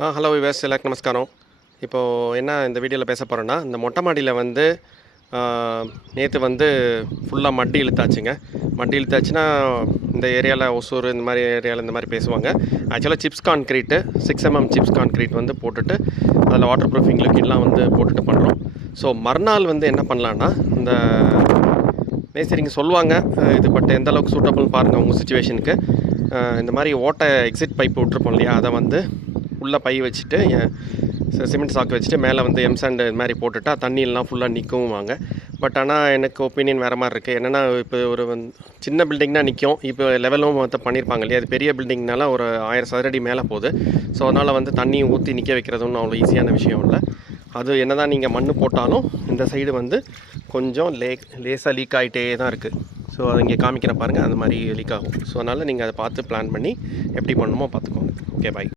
Hello wives, எல்லாருக்கும் நமஸ்காரம். இப்போது என்ன இந்த வீடியோவில் பேச போகிறேன்னா, இந்த மொட்டை மாடியில் வந்து நேற்று வந்து ஃபுல்லாக மட்டி இழுத்தாச்சுங்க. மட்டி இழுத்தாச்சுன்னா இந்த ஏரியாவில் ஒசூர் இந்த மாதிரி ஏரியாவில் இந்த மாதிரி பேசுவாங்க. ஆக்சுவலாக chips concrete 6mm chips concrete வந்து போட்டுட்டு அதில் வாட்டர் ப்ரூஃபிங் லிக்விட்லாம் வந்து போட்டுட்டு பண்ணுறோம். ஸோ மறுநாள் வந்து என்ன பண்ணலான்னா, இந்த மேஸ்திரிங்க சொல்லுவாங்க இது பட் எந்த அளவுக்கு சூட்டபுள்னு பாருங்கள் உங்கள் சுச்சுவேஷனுக்கு. இந்த மாதிரி ஓட்டை எக்ஸிட் பைப் விட்ருப்போம் இல்லையா, அதை வந்து உள்ளே பை வச்சுட்டு சிமெண்ட் சாக்கு வச்சுட்டு மேலே வந்து எம்சாண்ட் இது மாதிரி போட்டுட்டா தண்ணியெல்லாம் ஃபுல்லாக நிற்கவும் வாங்க. பட் ஆனால் எனக்கு ஒப்பீனியன் வேறு மாதிரி இருக்குது. என்னென்னா இப்போ ஒரு சின்ன பில்டிங்னால் நிற்கும். இப்போ லெவலும் மொத்தம் பண்ணியிருப்பாங்க இல்லையா, அது பெரிய பில்டிங்னால ஒரு 1000 சதுரடி மேலே போகுது. ஸோ அதனால் வந்து தண்ணியை ஊற்றி நிற்க வைக்கிறது ஒன்றும் அவ்வளோ ஈஸியான விஷயம் இல்லை. அது என்ன தான் நீங்கள் மண் போட்டாலும் இந்த சைடு வந்து கொஞ்சம் லேசாக லீக் ஆகிட்டே தான் இருக்குது. ஸோ அதை இங்கே காமிக்கிறேன் பாருங்கள், அந்த மாதிரி லீக் ஆகும். ஸோ அதனால் நீங்கள் அதை பார்த்து பிளான் பண்ணி எப்படி பண்ணணுமோ பார்த்துக்கோங்க. ஓகே, பாய்.